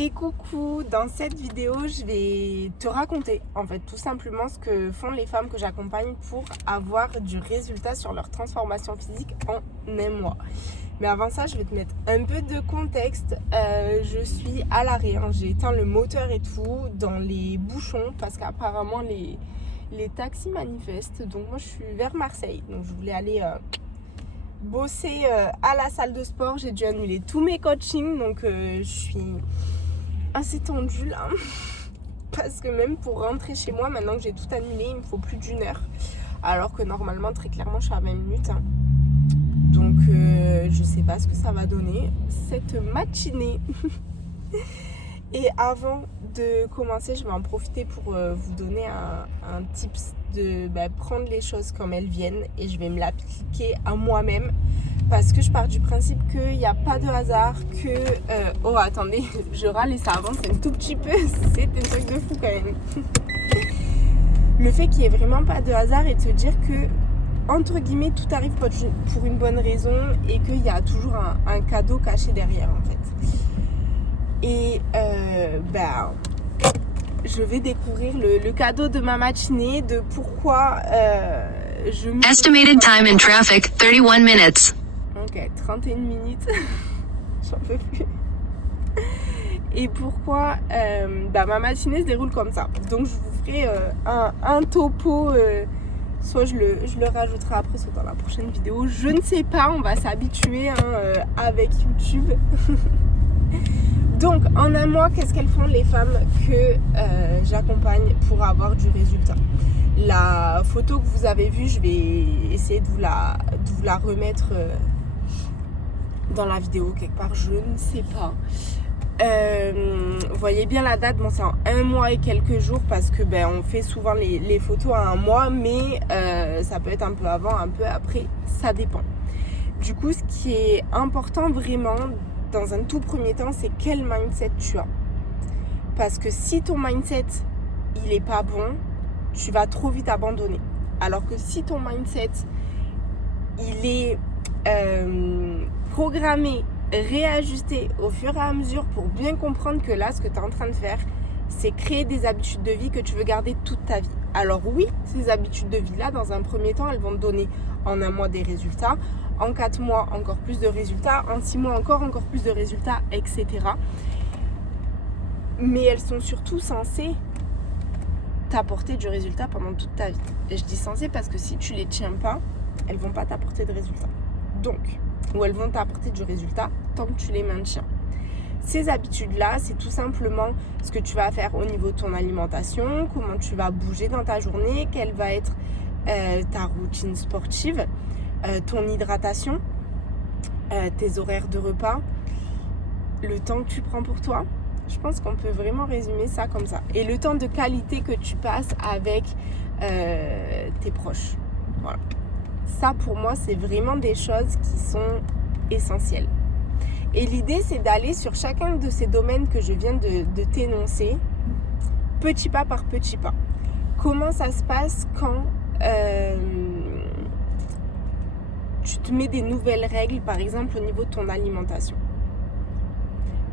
Et coucou, dans cette vidéo, je vais te raconter en fait tout simplement ce que font les femmes que j'accompagne pour avoir du résultat sur leur transformation physique en un mois. Mais avant ça, je vais te mettre un peu de contexte. Je suis à l'arrêt, j'ai éteint le moteur et tout dans les bouchons parce qu'apparemment les taxis manifestent. Donc moi je suis vers Marseille, donc je voulais aller bosser à la salle de sport. J'ai dû annuler tous mes coachings, donc je suis assez tendue là parce que même pour rentrer chez moi, maintenant que j'ai tout annulé, il me faut plus d'une heure, alors que normalement très clairement je suis à 20 minutes. Donc je sais pas ce que ça va donner cette matinée. Et avant de commencer, je vais en profiter pour vous donner un tips de prendre les choses comme elles viennent, et je vais me l'appliquer à moi-même parce que je pars du principe qu'il n'y a pas de hasard, que... Oh attendez, je râle et ça avance un tout petit peu, c'est un truc de fou quand même. Le fait qu'il n'y ait vraiment pas de hasard et de se dire que, entre guillemets, tout arrive pour une bonne raison et qu'il y a toujours un cadeau caché derrière en fait. Et je vais découvrir le cadeau de ma matinée, de pourquoi je me... Estimated time in traffic, 31 minutes. Ok, 31 minutes, j'en peux plus. Et pourquoi ma matinée se déroule comme ça. Donc je vous ferai un topo, soit je le rajouterai après, soit dans la prochaine vidéo. Je ne sais pas, on va s'habituer avec YouTube. Donc en un mois, qu'est-ce qu'elles font les femmes que j'accompagne pour avoir du résultat? La photo que vous avez vue, je vais essayer de vous la remettre dans la vidéo quelque part, je ne sais pas. Vous voyez bien la date, bon c'est en un mois et quelques jours parce que on fait souvent les photos à un mois, mais ça peut être un peu avant, un peu après, ça dépend. Du coup, ce qui est important vraiment dans un tout premier temps, c'est quel mindset tu as. Parce que si ton mindset il est pas bon, tu vas trop vite abandonner. Alors que si ton mindset il est programmé, réajusté au fur et à mesure pour bien comprendre que là, ce que tu es en train de faire, c'est créer des habitudes de vie que tu veux garder toute ta vie. Alors oui, ces habitudes de vie-là, dans un premier temps, elles vont te donner en un mois des résultats, en 4 mois encore plus de résultats, en 6 mois encore plus de résultats, etc. Mais elles sont surtout censées t'apporter du résultat pendant toute ta vie. Et je dis censées parce que si tu les tiens pas, elles vont pas t'apporter de résultats. Donc, ou elles vont t'apporter du résultat tant que tu les maintiens. Ces habitudes-là, c'est tout simplement ce que tu vas faire au niveau de ton alimentation, comment tu vas bouger dans ta journée, quelle va être ta routine sportive, ton hydratation, tes horaires de repas, le temps que tu prends pour toi. Je pense qu'on peut vraiment résumer ça comme ça. Et le temps de qualité que tu passes avec tes proches. Voilà. Ça, pour moi, c'est vraiment des choses qui sont essentielles. Et l'idée, c'est d'aller sur chacun de ces domaines que je viens de t'énoncer, petit pas par petit pas. Comment ça se passe quand tu te mets des nouvelles règles, par exemple au niveau de ton alimentation?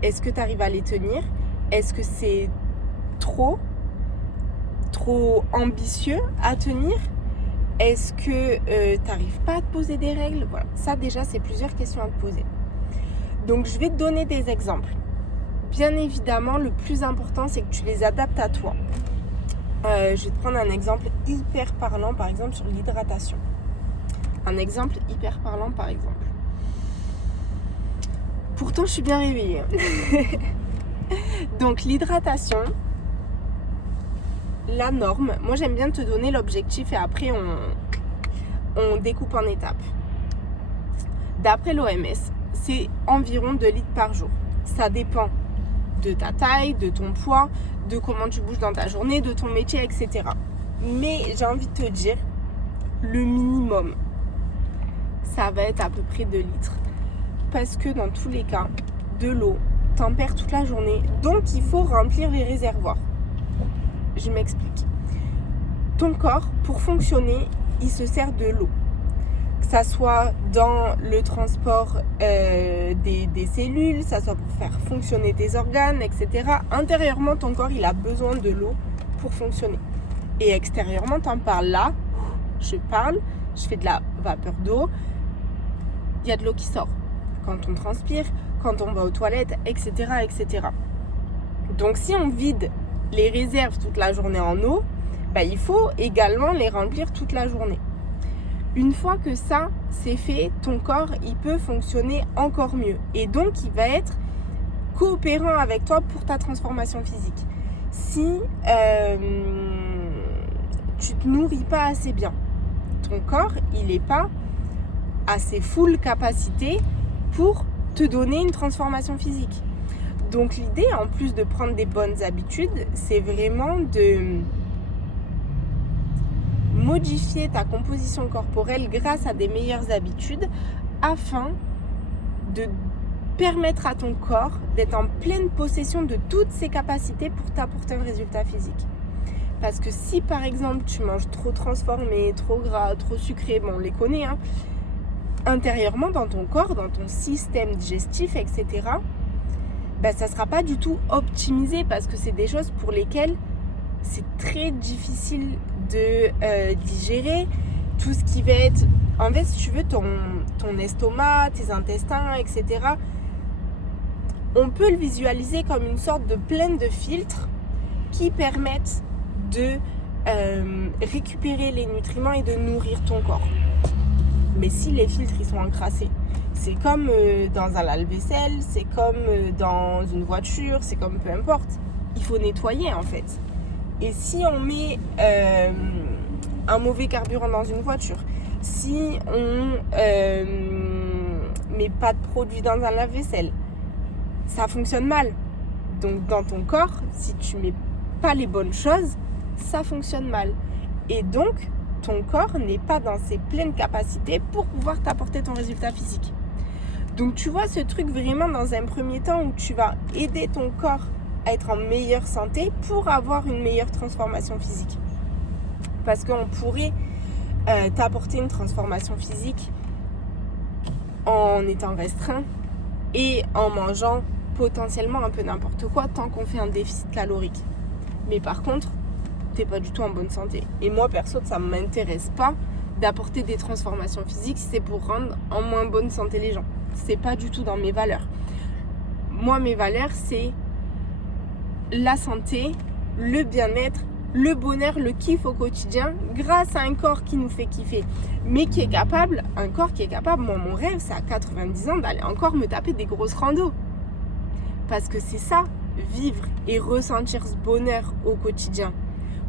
Est-ce que tu arrives à les tenir? Est-ce que c'est trop ambitieux à tenir? Est-ce que tu n'arrives pas à te poser des règles? Voilà, ça déjà, c'est plusieurs questions à te poser. Donc, je vais te donner des exemples. Bien évidemment, le plus important, c'est que tu les adaptes à toi. Je vais te prendre un exemple hyper parlant, par exemple, sur l'hydratation. Un exemple hyper parlant, par exemple. Pourtant, je suis bien réveillée. Donc, l'hydratation... La norme, moi j'aime bien te donner l'objectif et après on découpe en étapes. D'après l'OMS, c'est environ 2 litres par jour. Ça dépend de ta taille, de ton poids, de comment tu bouges dans ta journée, de ton métier, etc. Mais j'ai envie de te dire, le minimum, ça va être à peu près 2 litres. Parce que dans tous les cas, de l'eau, t'en perds toute la journée. Donc il faut remplir les réservoirs. Je m'explique. Ton corps, pour fonctionner, il se sert de l'eau. que ça soit dans le transport des cellules, ça soit pour faire fonctionner tes organes, etc. Intérieurement, ton corps, il a besoin de l'eau pour fonctionner. Et extérieurement, t'en parles là, je parle, je fais de la vapeur d'eau, il y a de l'eau qui sort. Quand on transpire, quand on va aux toilettes, etc., etc. Donc si on vide les réserves toute la journée en eau, il faut également les remplir toute la journée. Une fois que ça, c'est fait, ton corps, il peut fonctionner encore mieux. Et donc, il va être coopérant avec toi pour ta transformation physique. Si tu te nourris pas assez bien, ton corps, il n'est pas assez full capacité pour te donner une transformation physique. Donc, l'idée, en plus de prendre des bonnes habitudes, c'est vraiment de modifier ta composition corporelle grâce à des meilleures habitudes afin de permettre à ton corps d'être en pleine possession de toutes ses capacités pour t'apporter un résultat physique. Parce que si par exemple tu manges trop transformé, trop gras, trop sucré, on les connaît, intérieurement dans ton corps, dans ton système digestif, etc., ça ne sera pas du tout optimisé parce que c'est des choses pour lesquelles c'est très difficile de digérer. Tout ce qui va être, en fait, si tu veux, ton estomac, tes intestins, etc., on peut le visualiser comme une sorte de plaine de filtres qui permettent de récupérer les nutriments et de nourrir ton corps. Mais si les filtres ils sont encrassés, c'est comme dans un lave-vaisselle, c'est comme dans une voiture, c'est comme peu importe. Il faut nettoyer en fait. Et si on met un mauvais carburant dans une voiture, si on met pas de produit dans un lave-vaisselle, ça fonctionne mal. Donc dans ton corps, si tu mets pas les bonnes choses, ça fonctionne mal. Et donc, ton corps n'est pas dans ses pleines capacités pour pouvoir t'apporter ton résultat physique. Donc tu vois ce truc vraiment dans un premier temps où tu vas aider ton corps à être en meilleure santé pour avoir une meilleure transformation physique. Parce qu'on pourrait t'apporter une transformation physique en étant restreint et en mangeant potentiellement un peu n'importe quoi tant qu'on fait un déficit calorique. Mais par contre, t'es pas du tout en bonne santé. Et moi perso, ça ne m'intéresse pas d'apporter des transformations physiques si c'est pour rendre en moins bonne santé les gens. C'est pas du tout dans mes valeurs. Moi, mes valeurs, c'est la santé, le bien-être, le bonheur, le kiff au quotidien grâce à un corps qui nous fait kiffer. Mais qui est capable, un corps qui est capable, moi mon rêve c'est à 90 ans d'aller encore me taper des grosses randos. Parce que c'est ça, vivre et ressentir ce bonheur au quotidien.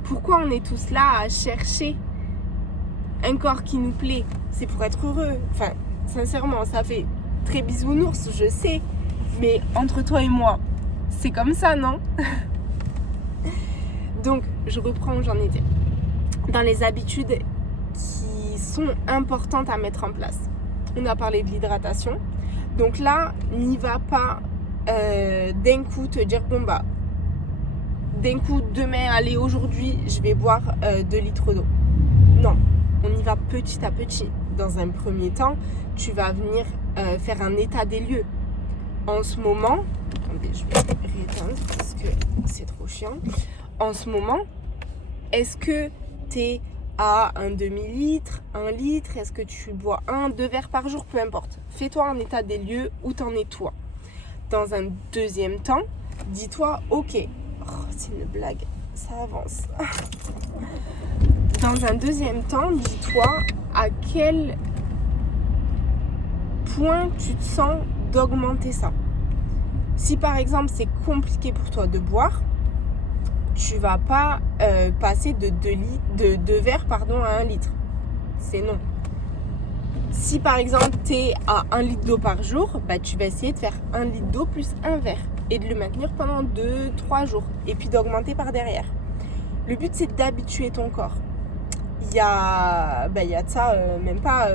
Pourquoi on est tous là à chercher un corps qui nous plaît? C'est pour être heureux. Enfin, sincèrement, ça fait très bisounours, je sais. Mais entre toi et moi, c'est comme ça, non? Donc, je reprends où j'en étais. Dans les habitudes qui sont importantes à mettre en place. On a parlé de l'hydratation. Donc là, n'y va pas d'un coup te dire, d'un coup, demain, allez, aujourd'hui, je vais boire 2 litres d'eau. Non, on y va petit à petit. Dans un premier temps, tu vas venir faire un état des lieux. En ce moment, attendez, je vais rééteindre parce que c'est trop chiant. En ce moment, est-ce que tu es à un demi-litre, 1 litre? Est-ce que tu bois 1-2 verres par jour? Peu importe. Fais-toi un état des lieux où t'en es toi. Dans un deuxième temps, dis-toi, ok, c'est une blague, ça avance. Dans un deuxième temps, dis-toi à quel point tu te sens d'augmenter ça. Si par exemple c'est compliqué pour toi de boire, tu vas pas passer de 2 verres à 1 litre. C'est non. Si par exemple tu es à 1 litre d'eau par jour, tu vas essayer de faire 1 litre d'eau plus 1 verre et de le maintenir pendant 2-3 jours et puis d'augmenter par derrière. Le but c'est d'habituer ton corps. Il y a de ça même pas,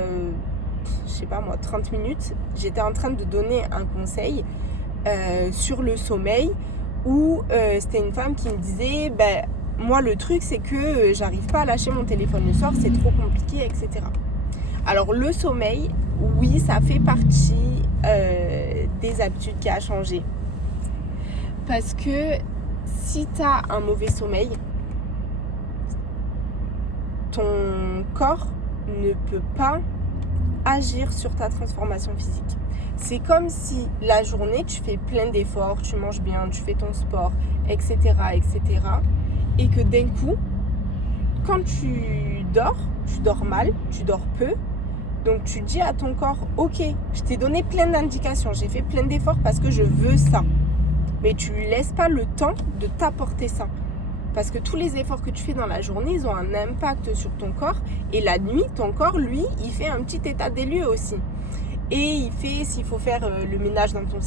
30 minutes, j'étais en train de donner un conseil sur le sommeil où c'était une femme qui me disait moi le truc c'est que j'arrive pas à lâcher mon téléphone le soir, c'est trop compliqué, etc. Alors le sommeil, oui, ça fait partie des habitudes qui a changé. Parce que si tu as un mauvais sommeil, ton corps ne peut pas agir sur ta transformation physique. C'est comme si la journée, tu fais plein d'efforts, tu manges bien, tu fais ton sport, etc., et que d'un coup, quand tu dors mal, tu dors peu, donc tu dis à ton corps, ok, je t'ai donné plein d'indications, j'ai fait plein d'efforts parce que je veux ça, mais tu lui laisses pas le temps de t'apporter ça. Parce que tous les efforts que tu fais dans la journée, ils ont un impact sur ton corps. Et la nuit, ton corps, lui, il fait un petit état des lieux aussi. Et il fait, s'il faut faire le ménage dans ton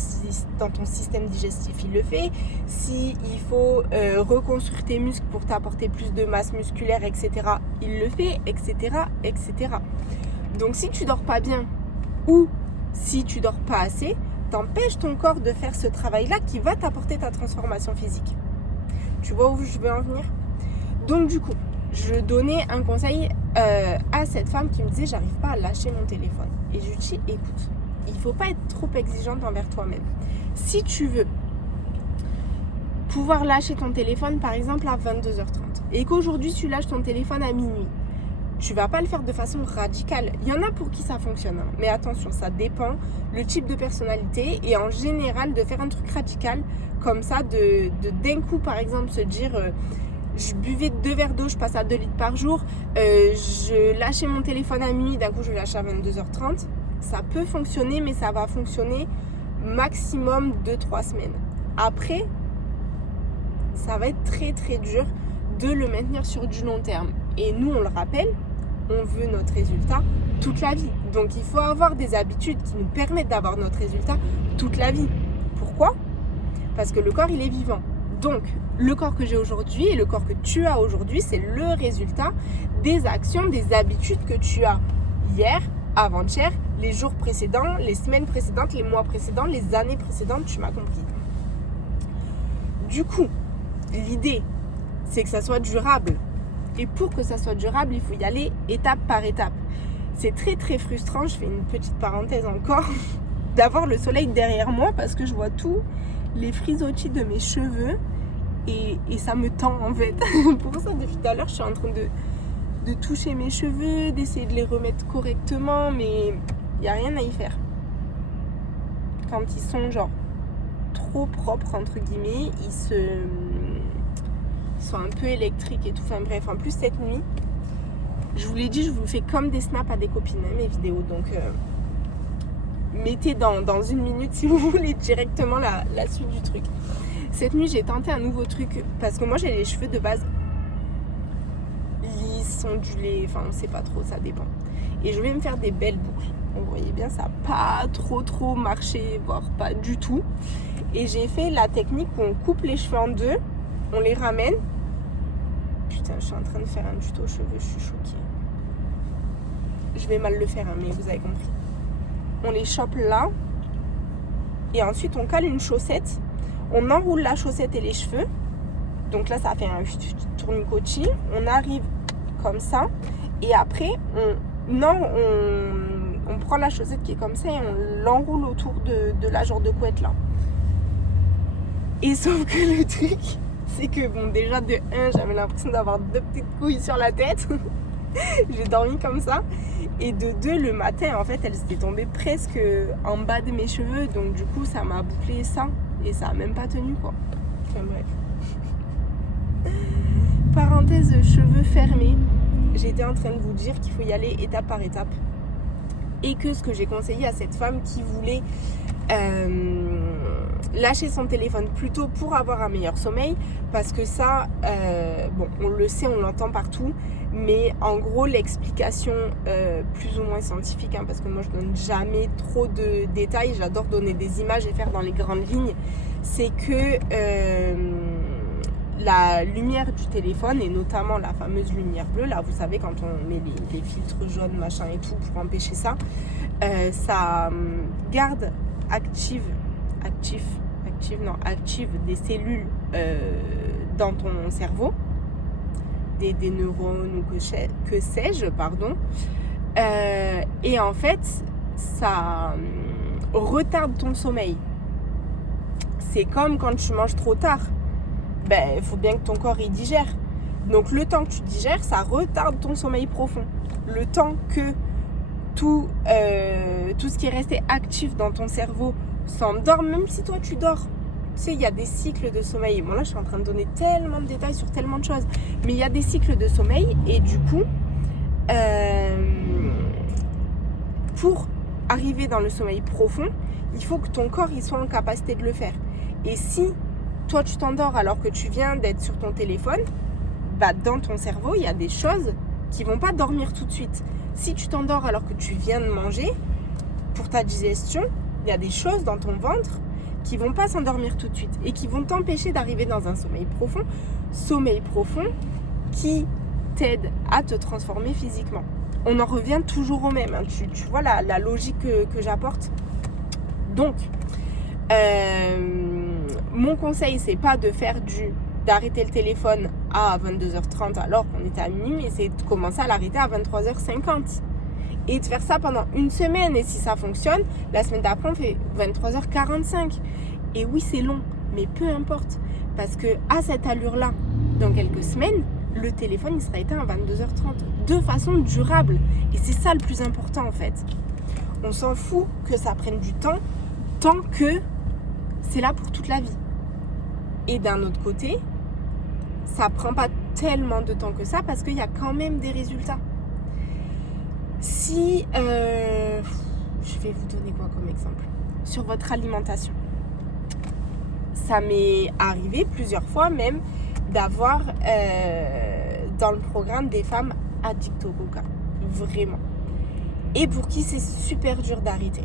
système digestif, il le fait. S'il faut reconstruire tes muscles pour t'apporter plus de masse musculaire, etc., il le fait, etc., etc. Donc si tu dors pas bien ou si tu dors pas assez, t'empêches ton corps de faire ce travail-là qui va t'apporter ta transformation physique. Tu vois où je veux en venir? Donc du coup, je donnais un conseil à cette femme qui me disait j'arrive pas à lâcher mon téléphone. Et je lui dis écoute, il faut pas être trop exigeante envers toi-même. Si tu veux pouvoir lâcher ton téléphone par exemple à 22h30 et qu'aujourd'hui tu lâches ton téléphone à minuit, tu vas pas le faire de façon radicale. Il y en a pour qui ça fonctionne, hein. Mais attention, ça dépend le type de personnalité et en général de faire un truc radical comme ça, de d'un coup par exemple se dire je buvais 2 verres d'eau, je passe à 2 litres par jour, je lâchais mon téléphone à minuit, d'un coup je lâche à 22h30. Ça peut fonctionner, mais ça va fonctionner maximum 2-3 semaines. Après, ça va être très très dur de le maintenir sur du long terme. Et nous, on le rappelle, on veut notre résultat toute la vie. Donc il faut avoir des habitudes qui nous permettent d'avoir notre résultat toute la vie. Pourquoi ? Parce que le corps, il est vivant. Donc, le corps que j'ai aujourd'hui et le corps que tu as aujourd'hui, c'est le résultat des actions, des habitudes que tu as hier, avant-hier, les jours précédents, les semaines précédentes, les mois précédents, les années précédentes, tu m'as compris. Du coup, l'idée, c'est que ça soit durable. Et pour que ça soit durable, il faut y aller étape par étape. C'est très très frustrant, je fais une petite parenthèse encore, d'avoir le soleil derrière moi parce que je vois tous les frisottis de mes cheveux et ça me tend en fait. Pour ça, depuis tout à l'heure, je suis en train de toucher mes cheveux, d'essayer de les remettre correctement, mais il n'y a rien à y faire. Quand ils sont genre trop propres entre guillemets, ils sont un peu électriques et tout. Enfin bref, en plus cette nuit, je vous l'ai dit, je vous fais comme des snaps à des copines, hein, mes vidéos. Donc mettez dans 1 minute si vous voulez directement la suite du truc. Cette nuit, j'ai tenté un nouveau truc parce que moi j'ai les cheveux de base lisses, ondulés, enfin on sait pas trop, ça dépend. Et je vais me faire des belles boucles. Vous voyez bien, ça n'a pas trop marché, voire pas du tout. Et j'ai fait la technique où on coupe les cheveux en deux, on les ramène. Putain, je suis en train de faire un tuto cheveux, je suis choquée. Je vais mal le faire, hein, mais vous avez compris. On les chope là. Et ensuite, on cale une chaussette. On enroule la chaussette et les cheveux. Donc là, ça fait un tournicotis. On arrive comme ça. Et après, on prend la chaussette qui est comme ça et on l'enroule autour de la genre de couette là. Et sauf que le truc, c'est que bon, déjà de 1, j'avais l'impression d'avoir 2 petites couilles sur la tête. J'ai dormi comme ça. Et de 2, le matin, en fait, elles étaient tombées presque en bas de mes cheveux. Donc du coup, ça m'a bouclé ça. Et ça a même pas tenu quoi. Enfin bref. Parenthèse cheveux fermés. J'étais en train de vous dire qu'il faut y aller étape par étape. Et que ce que j'ai conseillé à cette femme qui voulait lâcher son téléphone plus tôt pour avoir un meilleur sommeil, parce que ça, bon, on le sait, on l'entend partout, mais en gros, l'explication plus ou moins scientifique, hein, parce que moi, je donne jamais trop de détails, j'adore donner des images et faire dans les grandes lignes, c'est que la lumière du téléphone, et notamment la fameuse lumière bleue, là, vous savez, quand on met les filtres jaunes, machin et tout, pour empêcher ça, ça garde active des cellules dans ton cerveau, des neurones ou que sais-je, pardon. Et en fait, ça retarde ton sommeil. C'est comme quand tu manges trop tard. Il faut bien que ton corps y digère. Donc le temps que tu digères, ça retarde ton sommeil profond. Le temps que tout ce qui est resté actif dans ton cerveau s'endorme, même si toi tu dors. Tu sais, il y a des cycles de sommeil. Bon, là, je suis en train de donner tellement de détails sur tellement de choses. Mais il y a des cycles de sommeil. Et du coup, pour arriver dans le sommeil profond, il faut que ton corps il soit en capacité de le faire. Et si toi, tu t'endors alors que tu viens d'être sur ton téléphone, dans ton cerveau, il y a des choses qui ne vont pas dormir tout de suite. Si tu t'endors alors que tu viens de manger, pour ta digestion, il y a des choses dans ton ventre qui vont pas s'endormir tout de suite et qui vont t'empêcher d'arriver dans un sommeil profond qui t'aide à te transformer physiquement. On en revient toujours au même, hein. Tu vois la logique que j'apporte. Donc, mon conseil, c'est pas d'arrêter le téléphone à 22h30 alors qu'on était à minuit, mais c'est de commencer à l'arrêter à 23h50. Et de faire ça pendant une semaine. Et si ça fonctionne, la semaine d'après, on fait 23h45. Et oui, c'est long, mais peu importe. Parce que à cette allure-là, dans quelques semaines, le téléphone, il sera éteint à 22h30. De façon durable. Et c'est ça le plus important, en fait. On s'en fout que ça prenne du temps, tant que c'est là pour toute la vie. Et d'un autre côté, ça prend pas tellement de temps que ça, parce qu'il y a quand même des résultats. Si, je vais vous donner quoi comme exemple? Sur votre alimentation. Ça m'est arrivé plusieurs fois même d'avoir dans le programme des femmes addictes au coca. Vraiment. Et pour qui c'est super dur d'arrêter.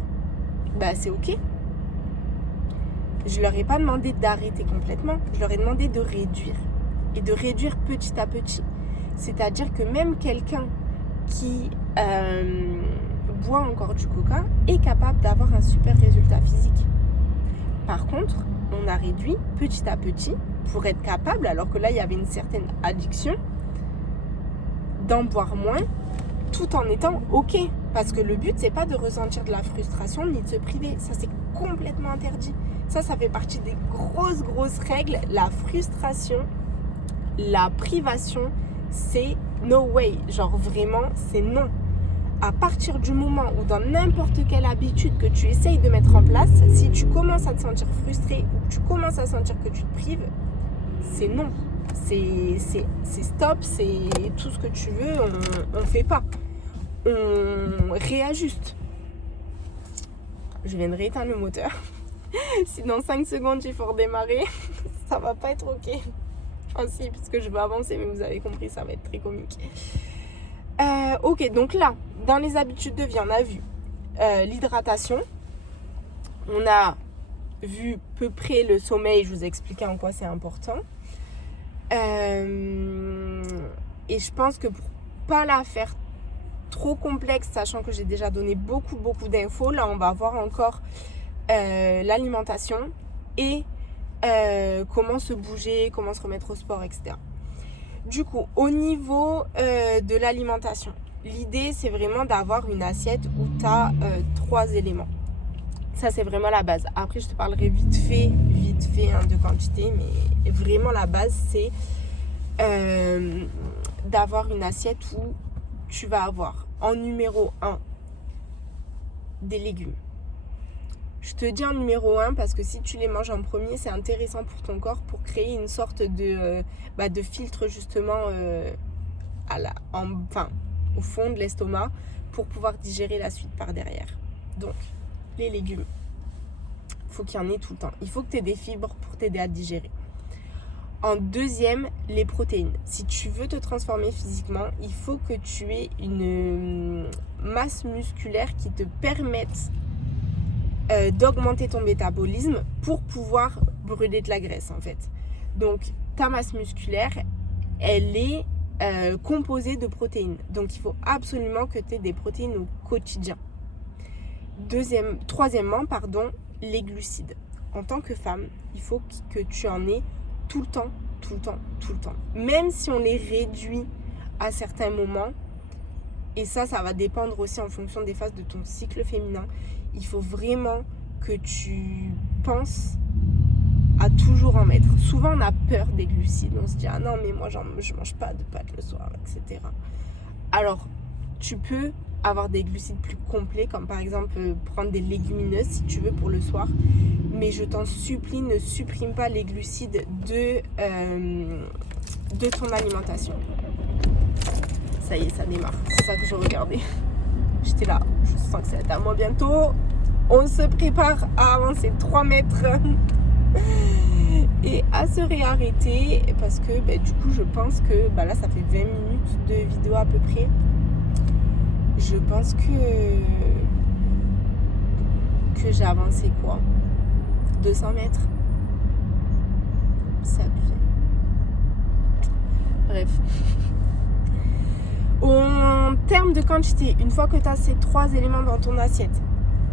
C'est ok. Je leur ai pas demandé d'arrêter complètement. Je leur ai demandé de réduire. Et de réduire petit à petit. C'est-à-dire que même quelqu'un qui boit encore du coca est capable d'avoir un super résultat physique. Par contre, on a réduit petit à petit pour être capable, alors que là il y avait une certaine addiction, d'en boire moins tout en étant ok. Parce que le but c'est pas de ressentir de la frustration ni de se priver. Ça c'est complètement interdit. Ça fait partie des grosses règles. La frustration, la privation, c'est no way. Genre vraiment, c'est non. À partir du moment où dans n'importe quelle habitude que tu essayes de mettre en place, si tu commences à te sentir frustré ou que tu commences à sentir que tu te prives, c'est non. C'est stop, c'est tout ce que tu veux, on fait pas. On réajuste. Je viens de rééteindre le moteur. Si dans 5 secondes il faut redémarrer, ça va pas être ok. Enfin si, puisque je veux avancer, mais vous avez compris, ça va être très comique. Ok, donc là, dans les habitudes de vie, on a vu l'hydratation. On a vu peu près le sommeil, je vous ai expliqué en quoi c'est important. Et je pense que pour pas la faire trop complexe, sachant que j'ai déjà donné beaucoup d'infos, là on va voir encore l'alimentation et comment se bouger, comment se remettre au sport, etc. Du coup, au niveau de l'alimentation, l'idée c'est vraiment d'avoir une assiette où tu as 3 éléments. Ça c'est vraiment la base. Après je te parlerai vite fait de quantité, mais vraiment la base c'est d'avoir une assiette où tu vas avoir en numéro 1 des légumes. Je te dis en numéro 1 parce que si tu les manges en premier, c'est intéressant pour ton corps pour créer une sorte de filtre justement au fond de l'estomac pour pouvoir digérer la suite par derrière. Donc, les légumes, il faut qu'il y en ait tout le temps. Il faut que tu aies des fibres pour t'aider à digérer. En deuxième, les protéines. Si tu veux te transformer physiquement, il faut que tu aies une masse musculaire qui te permette d'augmenter ton métabolisme pour pouvoir brûler de la graisse en fait. Donc ta masse musculaire, elle est composée de protéines. Donc il faut absolument que tu aies des protéines au quotidien. Troisièmement, les glucides. En tant que femme, il faut que tu en aies tout le temps. Même si on les réduit à certains moments, Et ça va dépendre aussi en fonction des phases de ton cycle féminin. Il faut vraiment que tu penses à toujours en mettre. Souvent, on a peur des glucides. On se dit, ah non, mais moi, je mange pas de pâtes le soir, etc. Alors, tu peux avoir des glucides plus complets, comme par exemple prendre des légumineuses si tu veux pour le soir. Mais je t'en supplie, ne supprime pas les glucides de ton alimentation. Ça y est, ça démarre. C'est ça que je regardais. J'étais là, je sens que ça va être à moi bientôt. On se prépare à avancer 3 mètres et à se réarrêter parce que du coup je pense que là ça fait 20 minutes de vidéo à peu près. Je pense que j'ai avancé quoi, 200 mètres. C'est abusé. Bref. En termes de quantité, une fois que tu as ces 3 éléments dans ton assiette,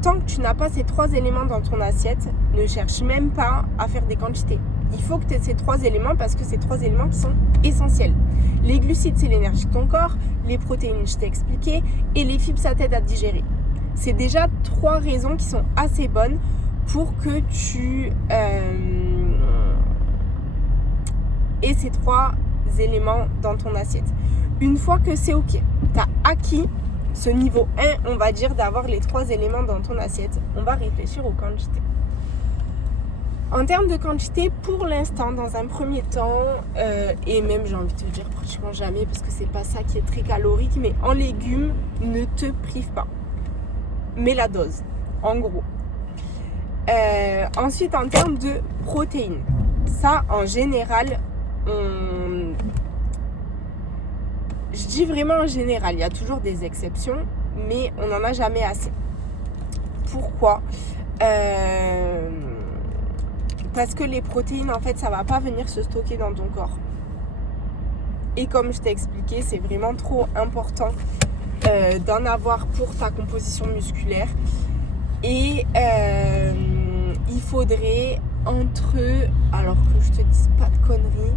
tant que tu n'as pas ces 3 éléments dans ton assiette, ne cherche même pas à faire des quantités. Il faut que tu aies ces 3 éléments parce que c'est 3 éléments qui sont essentiels. Les glucides, c'est l'énergie de ton corps. Les protéines, je t'ai expliqué. Et les fibres, ça t'aide à digérer. C'est déjà 3 raisons qui sont assez bonnes pour que tu aies ces 3 éléments dans ton assiette. Une fois que c'est ok, tu as acquis ce niveau 1, on va dire, d'avoir les 3 éléments dans ton assiette, on va réfléchir aux quantités. En termes de quantité, pour l'instant, dans un premier temps, et même j'ai envie de te dire pratiquement jamais, parce que c'est pas ça qui est très calorique, mais en légumes, ne te prive pas. Mets la dose, en gros. Ensuite, en termes de protéines, ça, en général, je dis vraiment en général, il y a toujours des exceptions, mais on n'en a jamais assez. Pourquoi ? Parce que les protéines, en fait, ça ne va pas venir se stocker dans ton corps. Et comme je t'ai expliqué, c'est vraiment trop important d'en avoir pour ta composition musculaire. Et il faudrait alors que je te dise pas de conneries,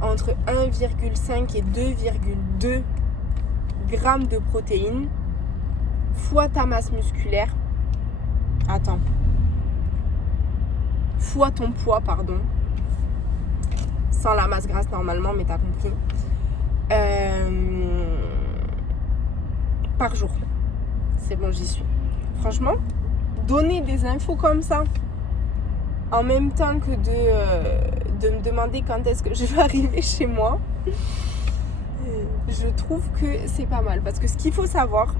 entre 1,5 et 2,2 grammes de protéines fois ta masse musculaire. Fois ton poids, pardon. Sans la masse grasse normalement, mais t'as compris. Par jour. C'est bon, j'y suis. Franchement, donner des infos comme ça, en même temps que de me demander quand est-ce que je vais arriver chez moi, je trouve que c'est pas mal. Parce que ce qu'il faut savoir,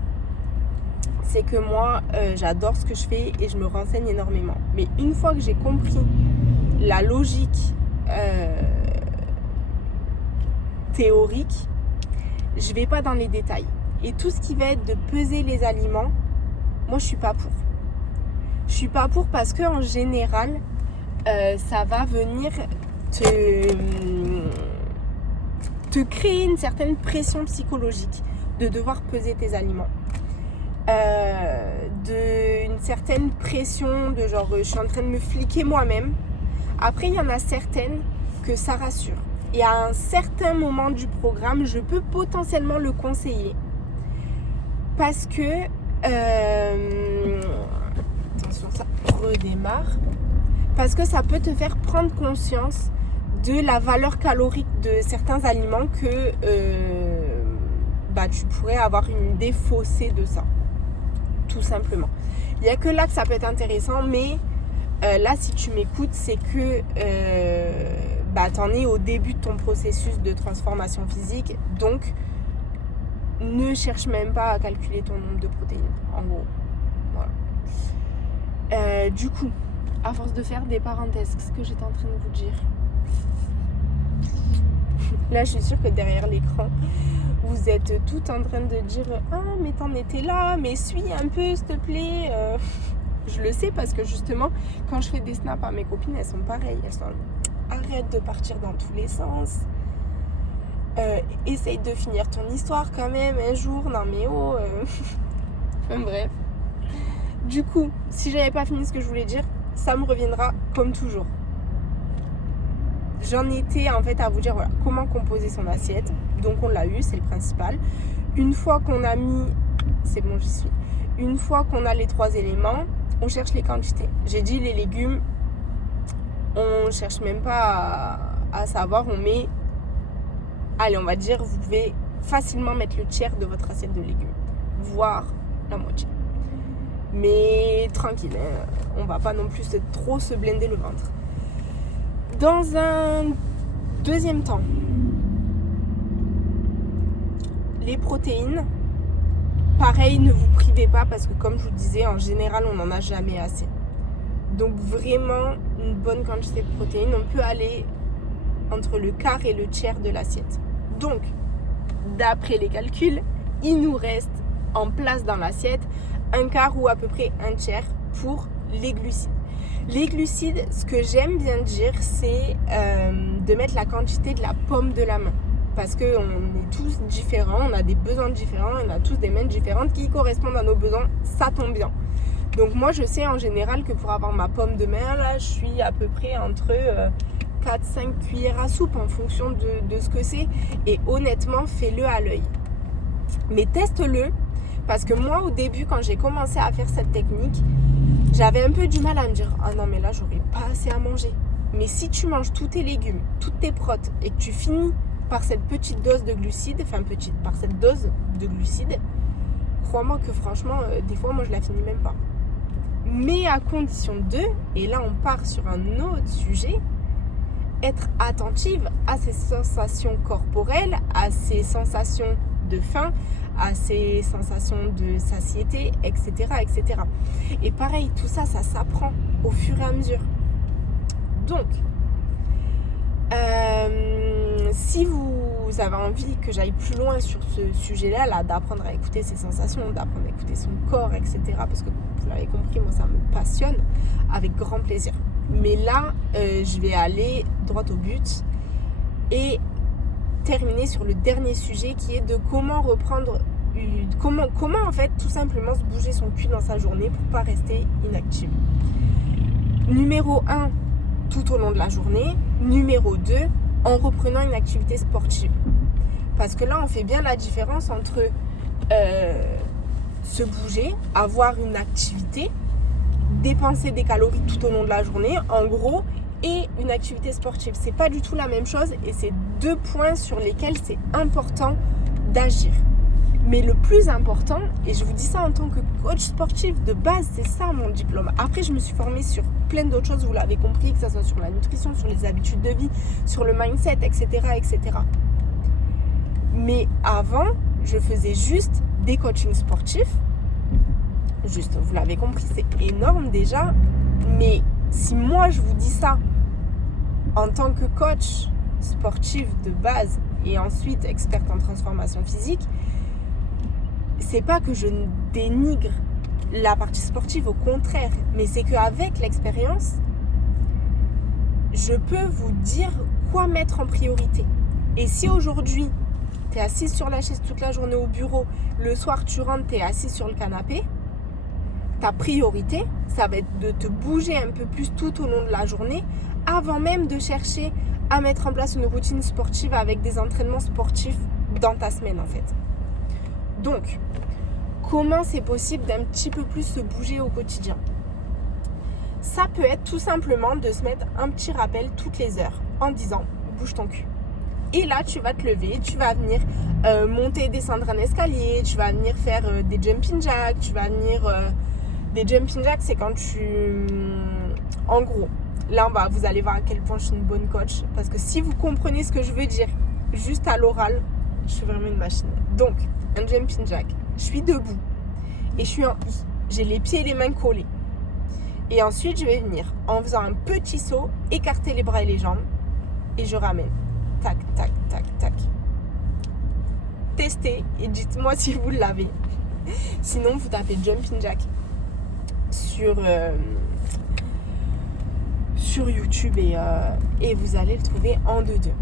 c'est que moi, j'adore ce que je fais et je me renseigne énormément. Mais une fois que j'ai compris la logique théorique, je vais pas dans les détails. Et tout ce qui va être de peser les aliments, moi, je suis pas pour. Je suis pas pour parce que en général, ça va venir te créer une certaine pression psychologique de devoir peser tes aliments. Une certaine pression de genre je suis en train de me fliquer moi-même. Après, il y en a certaines que ça rassure. Et à un certain moment du programme, je peux potentiellement le conseiller. Parce que attention, ça redémarre. Parce que ça peut te faire prendre conscience de la valeur calorique de certains aliments que tu pourrais avoir une idée faussée de ça. Tout simplement. Il n'y a que là que ça peut être intéressant, mais là, si tu m'écoutes, c'est que t'en es au début de ton processus de transformation physique, donc ne cherche même pas à calculer ton nombre de protéines, en gros. Voilà. Du coup, à force de faire des parenthèses, ce que j'étais en train de vous dire. Là, je suis sûre que derrière l'écran, vous êtes toutes en train de dire « Ah, mais t'en étais là, mais suis un peu, s'il te plaît. » Je le sais parce que justement, quand je fais des snaps à mes copines, elles sont pareilles. Elles sont « Arrête de partir dans tous les sens. Essaye de finir ton histoire quand même un jour. Non mais oh. » Enfin bref. Du coup, si j'avais pas fini ce que je voulais dire, ça me reviendra comme toujours. J'en étais en fait à vous dire voilà, comment composer son assiette. Donc on l'a eu, c'est le principal. Une fois qu'on a mis, c'est bon, j'y suis. Une fois qu'on a les 3 éléments, on cherche les quantités. J'ai dit les légumes, on cherche même pas à savoir, on met, allez, on va dire, vous pouvez facilement mettre le tiers de votre assiette de légumes, voire la moitié. Mais tranquille, hein, on va pas non plus trop se blinder le ventre. Dans un deuxième temps, les protéines, pareil, ne vous privez pas parce que comme je vous disais, en général, on n'en a jamais assez. Donc vraiment, une bonne quantité de protéines, on peut aller entre le quart et le tiers de l'assiette. Donc, d'après les calculs, il nous reste en place dans l'assiette un quart ou à peu près un tiers pour les glucides. Les glucides, ce que j'aime bien dire, c'est de mettre la quantité de la paume de la main. Parce qu'on est tous différents, on a des besoins différents, on a tous des mains différentes qui correspondent à nos besoins, ça tombe bien. Donc moi je sais en général que pour avoir ma paume de main, là je suis à peu près entre 4-5 cuillères à soupe en fonction de ce que c'est. Et honnêtement, fais-le à l'œil. Mais teste-le, parce que moi au début quand j'ai commencé à faire cette technique, j'avais un peu du mal à me dire « Ah non mais là j'aurais pas assez à manger ». Mais si tu manges tous tes légumes, toutes tes protes et que tu finis par cette petite dose de glucides, par cette dose de glucides, crois-moi que franchement, des fois moi je la finis même pas. Mais à condition de, et là on part sur un autre sujet, être attentive à ces sensations corporelles, à ces sensations de faim, à ces sensations de satiété, etc., etc. Et pareil, tout ça, ça s'apprend au fur et à mesure. Donc, si vous avez envie que j'aille plus loin sur ce sujet-là, là, d'apprendre à écouter ses sensations, d'apprendre à écouter son corps, etc., parce que vous l'avez compris, moi ça me passionne, avec grand plaisir. Mais là, je vais aller droit au but et terminer sur le dernier sujet qui est de comment reprendre, comment en fait tout simplement se bouger son cul dans sa journée pour pas rester inactive. Numéro 1, tout au long de la journée. Numéro 2, en reprenant une activité sportive. Parce que là, on fait bien la différence entre se bouger, avoir une activité, dépenser des calories tout au long de la journée, en gros, et une activité sportive. C'est pas du tout la même chose et c'est 2 points sur lesquels c'est important d'agir. Mais le plus important, et je vous dis ça en tant que coach sportif de base, c'est ça mon diplôme. Après, je me suis formée sur plein d'autres choses, vous l'avez compris, que ce soit sur la nutrition, sur les habitudes de vie, sur le mindset, etc., etc. Mais avant, je faisais juste des coachings sportifs. Juste, vous l'avez compris, c'est énorme déjà. Mais si moi, je vous dis ça en tant que coach sportif de base et ensuite experte en transformation physique, c'est pas que je dénigre la partie sportive, au contraire, mais c'est qu'avec l'expérience, je peux vous dire quoi mettre en priorité. Et si aujourd'hui, tu es assise sur la chaise toute la journée au bureau, le soir tu rentres, tu es assise sur le canapé, ta priorité, ça va être de te bouger un peu plus tout au long de la journée, avant même de chercher à mettre en place une routine sportive avec des entraînements sportifs dans ta semaine en fait. Donc, comment c'est possible d'un petit peu plus se bouger au quotidien ? Ça peut être tout simplement de se mettre un petit rappel toutes les heures en disant « bouge ton cul ». Et là, tu vas te lever, tu vas venir monter et descendre un escalier, tu vas venir faire des jumping jacks, tu vas venir... des jumping jacks, c'est quand tu... En gros, là, vous allez voir à quel point je suis une bonne coach. Parce que si vous comprenez ce que je veux dire juste à l'oral, je suis vraiment une machine. Donc, un jumping jack, je suis debout et je suis en I. J'ai les pieds et les mains collés. Et ensuite, je vais venir, en faisant un petit saut, écarter les bras et les jambes et je ramène. Tac, tac, tac, tac. Testez et dites-moi si vous l'avez. Sinon, vous tapez jumping jack sur YouTube et vous allez le trouver en 2-2.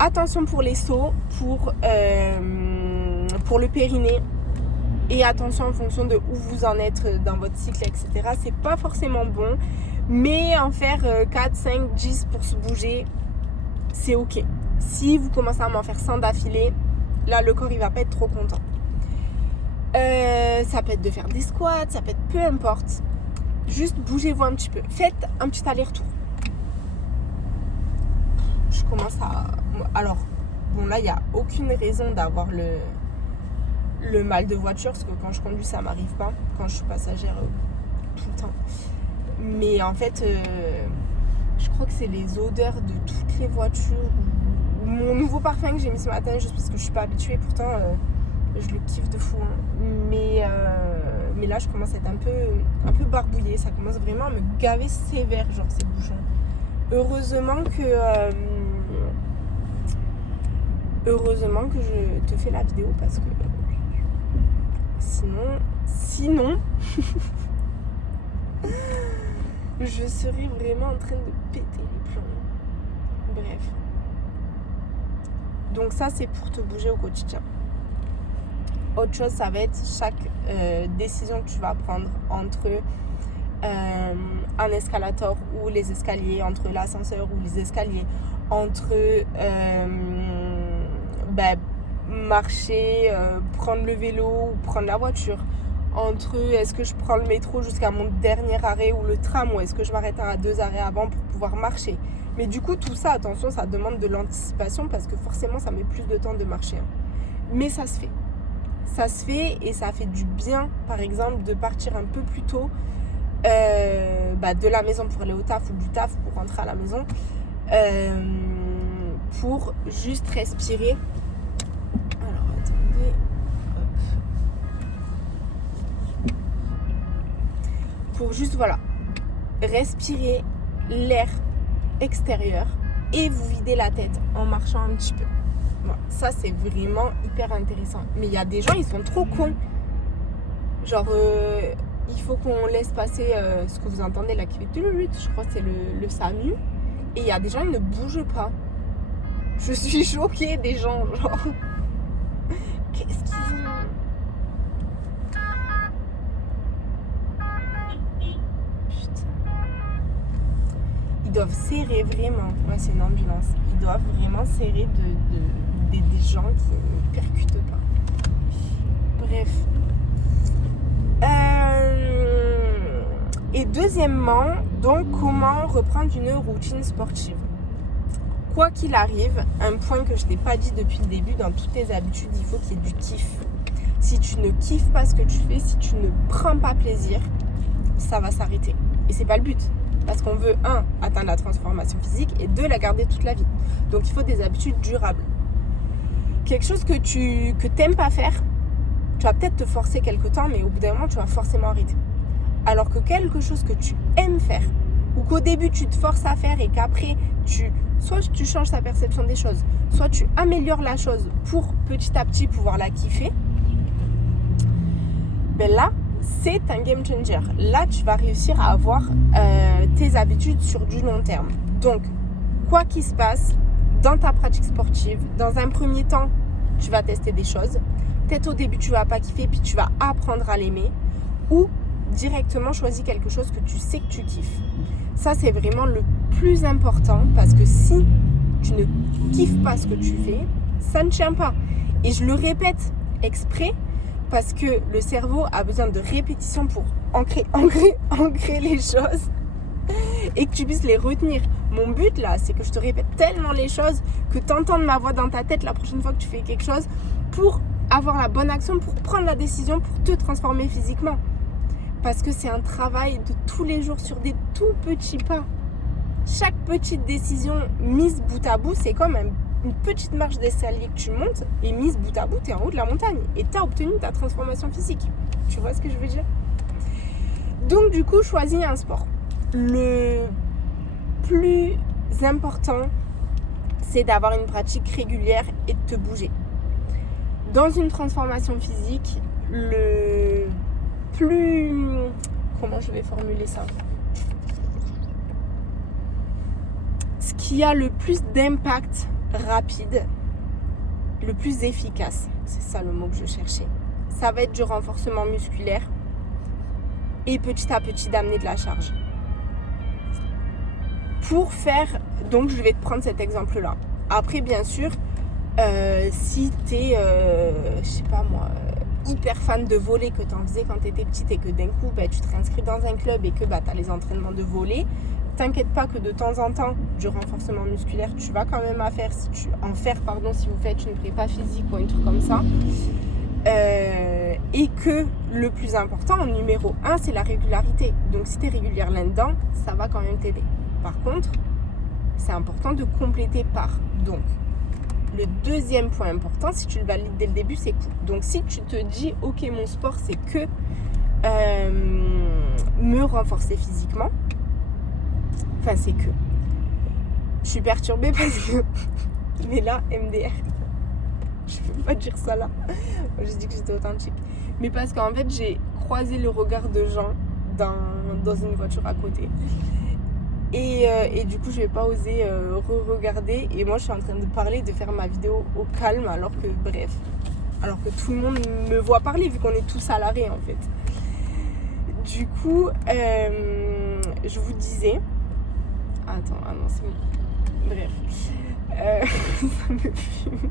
Attention pour les sauts, pour le périnée. Et attention en fonction de où vous en êtes dans votre cycle, etc. C'est pas forcément bon. Mais en faire 4, 5, 10 pour se bouger, c'est ok. Si vous commencez à m'en faire 100 d'affilée, là le corps il va pas être trop content. Ça peut être de faire des squats, ça peut être peu importe. Juste bougez-vous un petit peu. Faites un petit aller-retour. Je commence à... Alors, bon là, il n'y a aucune raison d'avoir le mal de voiture, parce que quand je conduis, ça m'arrive pas. Quand je suis passagère, tout le temps. Mais en fait, je crois que c'est les odeurs de toutes les voitures. Mon nouveau parfum que j'ai mis ce matin, juste parce que je suis pas habituée, pourtant je le kiffe de fou. Hein. Mais là, je commence à être un peu barbouillée. Ça commence vraiment à me gaver sévère, genre ces bouchons. Heureusement que je te fais la vidéo, parce que sinon je serais vraiment en train de péter les plombs. Bref. Donc ça, c'est pour te bouger au quotidien. Autre chose, ça va être chaque décision que tu vas prendre entre un escalator ou les escaliers, entre l'ascenseur ou les escaliers, entre marcher, prendre le vélo ou prendre la voiture, entre est-ce que je prends le métro jusqu'à mon dernier arrêt ou le tram, ou est-ce que je m'arrête à 2 arrêts avant pour pouvoir marcher. Mais du coup, tout ça, attention, ça demande de l'anticipation, parce que forcément, ça met plus de temps de marcher. Mais ça se fait. Ça se fait, et ça fait du bien, par exemple, de partir un peu plus tôt de la maison pour aller au taf, ou du taf pour rentrer à la maison, pour juste respirer. Alors, attendez. Hop. Pour juste, voilà, respirer l'air extérieur et vous vider la tête en marchant un petit peu. Bon, ça, c'est vraiment hyper intéressant. Mais il y a des gens, ils sont trop cons. Genre, il faut qu'on laisse passer ce que vous entendez là qui fait tululut. Je crois que c'est le SAMU. Et il y a des gens, ils ne bougent pas. Je suis choquée des gens, genre. Qu'est-ce qu'ils ont? Putain. Ils doivent serrer vraiment. Ouais, c'est une ambulance. Ils doivent vraiment serrer des gens qui ne percutent pas. Bref. Et deuxièmement, donc, comment reprendre une routine sportive? Quoi qu'il arrive, un point que je t'ai pas dit depuis le début, dans toutes tes habitudes, il faut qu'il y ait du kiff. Si tu ne kiffes pas ce que tu fais, si tu ne prends pas plaisir, ça va s'arrêter. Et c'est pas le but. Parce qu'on veut, 1, atteindre la transformation physique, et 2, la garder toute la vie. Donc il faut des habitudes durables. Quelque chose que t'aimes pas faire, tu vas peut-être te forcer quelque temps, mais au bout d'un moment, tu vas forcément arrêter. Alors que quelque chose que tu aimes faire, ou qu'au début tu te forces à faire, et qu'après soit tu changes ta perception des choses, soit tu améliores la chose pour petit à petit pouvoir la kiffer, ben là, c'est un game changer. Là, tu vas réussir à avoir tes habitudes sur du long terme. Donc, quoi qu'il se passe dans ta pratique sportive, dans un premier temps, tu vas tester des choses. Peut-être au début, tu vas pas kiffer, puis tu vas apprendre à l'aimer. Ou directement choisis quelque chose que tu sais que tu kiffes. Ça, c'est vraiment le plus important, parce que si tu ne kiffes pas ce que tu fais, ça ne tient pas. Et je le répète exprès, parce que le cerveau a besoin de répétition pour ancrer les choses et que tu puisses les retenir. Mon but là, c'est que je te répète tellement les choses que tu entendes ma voix dans ta tête la prochaine fois que tu fais quelque chose, pour avoir la bonne action, pour prendre la décision, pour te transformer physiquement. Parce que c'est un travail de tous les jours sur des tout petits pas. Chaque petite décision mise bout à bout, c'est comme une petite marche d'escalier que tu montes, et mise bout à bout, tu es en haut de la montagne et tu as obtenu ta transformation physique. Tu vois ce que je veux dire? Donc du coup, choisis un sport. Le plus important, c'est d'avoir une pratique régulière et de te bouger. Dans une transformation physique, le plus... Comment je vais formuler ça? Ce qui a le plus d'impact rapide, le plus efficace, c'est ça le mot que je cherchais, ça va être du renforcement musculaire et petit à petit d'amener de la charge. Pour faire, donc je vais te prendre cet exemple-là. Après, bien sûr, si t'es, je sais pas moi, hyper fan de volley, que tu en faisais quand tu étais petite et que d'un coup tu te réinscris dans un club et que tu as les entraînements de volley, t'inquiète pas que de temps en temps du renforcement musculaire tu vas quand même si vous faites une prépa physique ou un truc comme ça, et que le plus important en numéro 1 c'est la régularité. Donc si tu es régulière là-dedans, ça va quand même t'aider. Par contre, c'est important de compléter par. Donc le deuxième point important, si tu le valides dès le début, c'est cool. Donc si tu te dis ok, mon sport c'est que me renforcer physiquement, enfin c'est que je suis perturbée parce que mais là MDR, je peux pas dire ça là, j'ai dit que j'étais authentique, mais parce qu'en fait j'ai croisé le regard de gens dans une voiture à côté et du coup je vais pas oser re-regarder, et moi je suis en train de parler, de faire ma vidéo au calme alors que tout le monde me voit parler vu qu'on est tous à l'arrêt en fait. Du coup je vous disais, attends, ah non c'est bon, bref, ça me fume.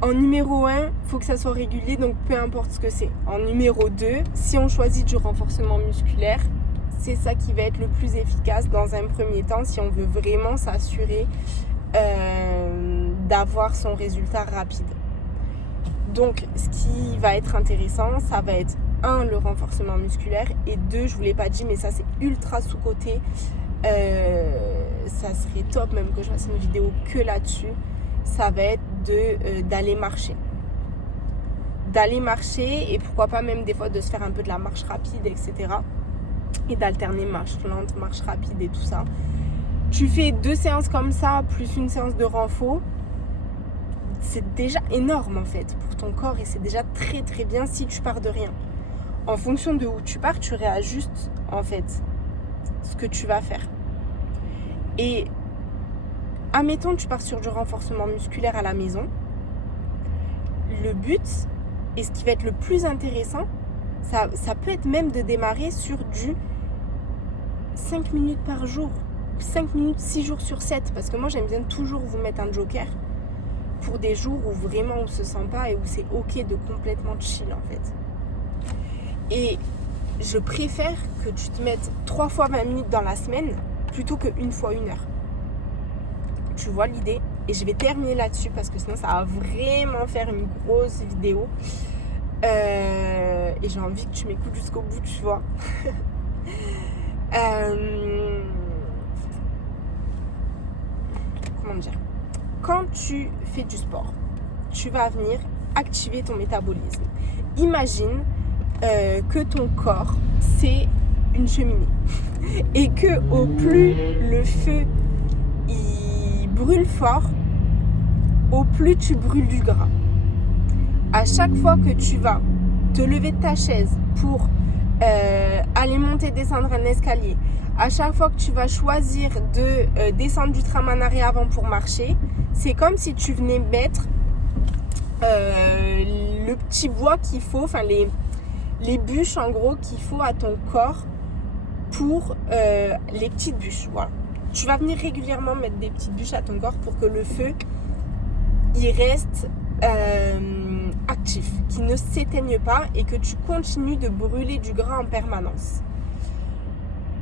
En numéro 1, faut que ça soit régulier, donc peu importe ce que c'est. En numéro 2, si on choisit du renforcement musculaire, c'est ça qui va être le plus efficace dans un premier temps si on veut vraiment s'assurer d'avoir son résultat rapide. Donc ce qui va être intéressant, ça va être 1, le renforcement musculaire, et 2, je vous l'ai pas dit mais ça c'est ultra sous-coté, ça serait top même que je fasse une vidéo que là-dessus, ça va être d'aller marcher. Et pourquoi pas même des fois de se faire un peu de la marche rapide, etc. Et d'alterner marche lente, marche rapide et tout ça. Tu fais 2 séances comme ça, plus une séance de renfo, c'est déjà énorme en fait pour ton corps, et c'est déjà très très bien si tu pars de rien. En fonction de où tu pars, tu réajustes en fait ce que tu vas faire. Et admettons tu pars sur du renforcement musculaire à la maison, le but et ce qui va être le plus intéressant, ça peut être même de démarrer sur du 5 minutes par jour, 5 minutes 6 jours sur 7, parce que moi j'aime bien toujours vous mettre un joker pour des jours où vraiment on se sent pas et où c'est ok de complètement chill en fait. Et je préfère que tu te mettes 3 fois 20 minutes dans la semaine plutôt que 1 fois 1 heure. Tu vois l'idée? Et je vais terminer là-dessus parce que sinon ça va vraiment faire une grosse vidéo. Et j'ai envie que tu m'écoutes jusqu'au bout, tu vois. Comment dire? Quand tu fais du sport, tu vas venir activer ton métabolisme. Imagine que ton corps, c'est une cheminée. Et que au plus le feu il brûle fort, au plus tu brûles du gras. À chaque fois que tu vas te lever de ta chaise pour aller monter, descendre un escalier, à chaque fois que tu vas choisir de descendre du tram en arrêt avant pour marcher, c'est comme si tu venais mettre le petit bois qu'il faut, enfin les bûches en gros qu'il faut à ton corps pour les petites bûches. Voilà. Tu vas venir régulièrement mettre des petites bûches à ton corps pour que le feu il reste actif, qu'il ne s'éteigne pas et que tu continues de brûler du gras en permanence.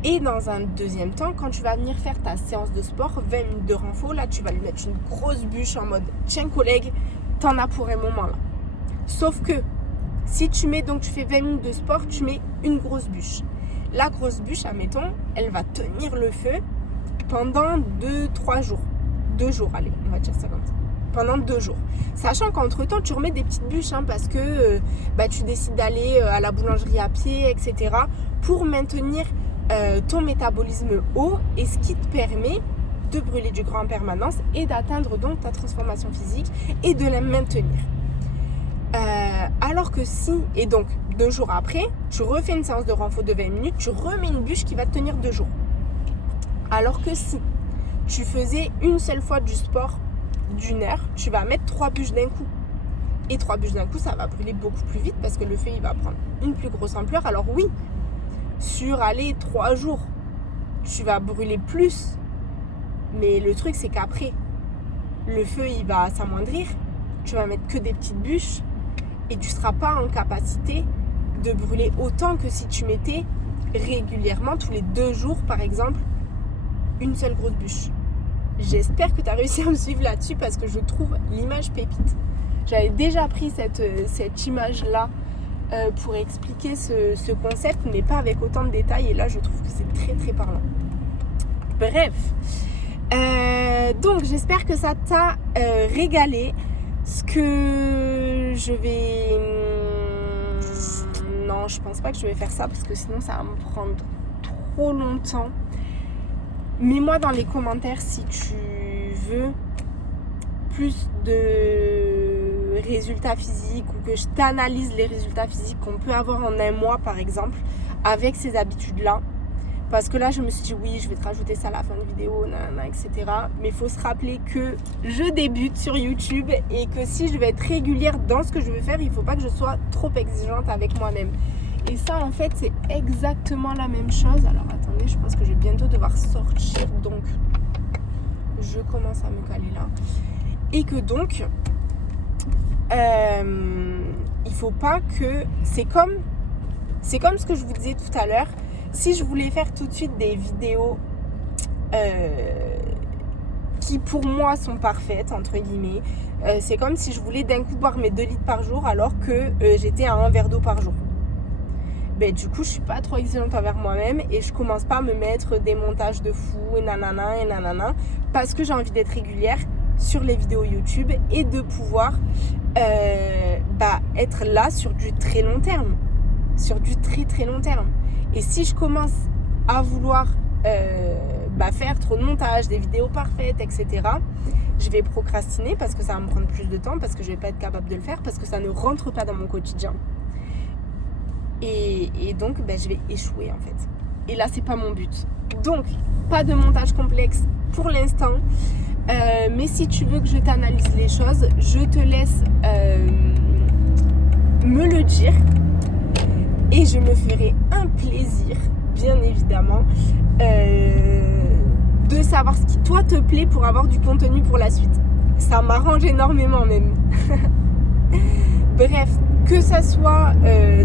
Et dans un deuxième temps, quand tu vas venir faire ta séance de sport, 20 minutes de renfo, là tu vas lui mettre une grosse bûche en mode tiens collègue, t'en as pour un moment là. Sauf que si tu fais 20 minutes de sport, tu mets une grosse bûche. La grosse bûche, admettons, elle va tenir le feu pendant 2-3 jours. 2 jours, allez, on va dire ça comme ça. Pendant 2 jours. Sachant qu'entre temps, tu remets des petites bûches parce que tu décides d'aller à la boulangerie à pied, etc. pour maintenir ton métabolisme haut, et ce qui te permet de brûler du gras en permanence et d'atteindre donc ta transformation physique et de la maintenir. Alors que et donc 2 jours après, tu refais une séance de renfo de 20 minutes, tu remets une bûche qui va te tenir 2 jours. Alors que si tu faisais une seule fois du sport d'1 heure, tu vas mettre 3 bûches d'un coup. Et 3 bûches d'un coup, ça va brûler beaucoup plus vite parce que le feu, il va prendre une plus grosse ampleur. Alors oui, sur 3 jours, tu vas brûler plus. Mais le truc, c'est qu'après, le feu, il va s'amoindrir. tu vas mettre que des petites bûches et tu ne seras pas en capacité de brûler autant que si tu mettais régulièrement, tous les 2 jours par exemple, une seule grosse bûche. J'espère que tu as réussi à me suivre là-dessus parce que je trouve l'image pépite. J'avais déjà pris cette image-là pour expliquer ce concept, mais pas avec autant de détails. Et là, je trouve que c'est très très parlant. Bref. Donc, j'espère que ça t'a régalé. Ce que je vais... Non, je pense pas que je vais faire ça parce que sinon, ça va me prendre trop longtemps. Mets-moi dans les commentaires si tu veux plus de résultats physiques ou que je t'analyse les résultats physiques qu'on peut avoir en un mois par exemple avec ces habitudes-là. Parce que là, je me suis dit oui, je vais te rajouter ça à la fin de vidéo, nanana, etc. Mais il faut se rappeler que je débute sur YouTube et que si je vais être régulière dans ce que je veux faire, il ne faut pas que je sois trop exigeante avec moi-même. Et ça, en fait, c'est exactement la même chose. Alors, attendez, je pense que je vais bientôt devoir sortir. Donc, je commence à me caler là. Et que donc, il faut pas que... C'est comme ce que je vous disais tout à l'heure. Si je voulais faire tout de suite des vidéos qui, pour moi, sont parfaites, entre guillemets, c'est comme si je voulais d'un coup boire mes 2 litres par jour alors que j'étais à 1 verre d'eau par jour. Ben, du coup, je suis pas trop exigeante envers moi-même et je commence pas à me mettre des montages de fou et nanana parce que j'ai envie d'être régulière sur les vidéos YouTube et de pouvoir être là sur du très long terme. Sur du très très long terme. Et si je commence à vouloir faire trop de montage, des vidéos parfaites, etc., je vais procrastiner parce que ça va me prendre plus de temps, parce que je vais pas être capable de le faire, parce que ça ne rentre pas dans mon quotidien. Et donc, je vais échouer en fait. Et là, c'est pas mon but. Donc, pas de montage complexe pour l'instant. Mais si tu veux que je t'analyse les choses, je te laisse me le dire. Et je me ferai un plaisir, bien évidemment, de savoir ce qui, toi, te plaît pour avoir du contenu pour la suite. Ça m'arrange énormément même. Bref, que ça soit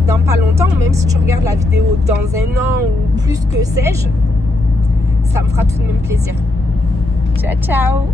dans pas longtemps, même si tu regardes la vidéo dans 1 an ou plus que sais-je, ça me fera tout de même plaisir. Ciao, ciao!